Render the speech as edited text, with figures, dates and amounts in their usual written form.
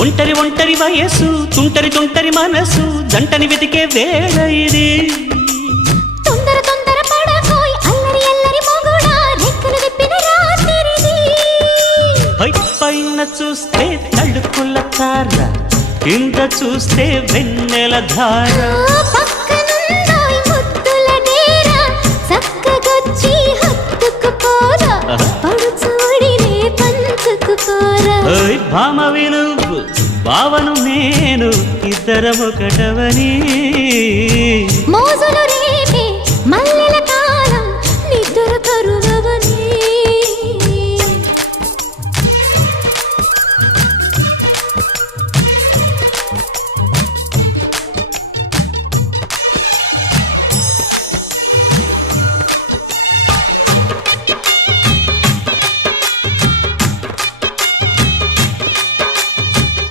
ఒంటరి ఒంటరి వయసు తుంటరి తుంటరి మనసు జంటని వెతికే వేళ ఇది తొందర తొందర పడకోయ్ అల్లరి అల్లరి మొగుడా రెక్కలు విప్పిన రాత్రిది పైన చూస్తే తడుకుల తార కింద చూస్తే వెన్నెల ధార పక్కనుందోయ్ ముద్దుల డేరా చక్కగొచ్చి హత్తుకుపోరా పడుచోడినే పంచుకుపోరా భామవి నువ్వు భావను నేను ఇద్దరమొకటవని మోజులు రేపే మల్ల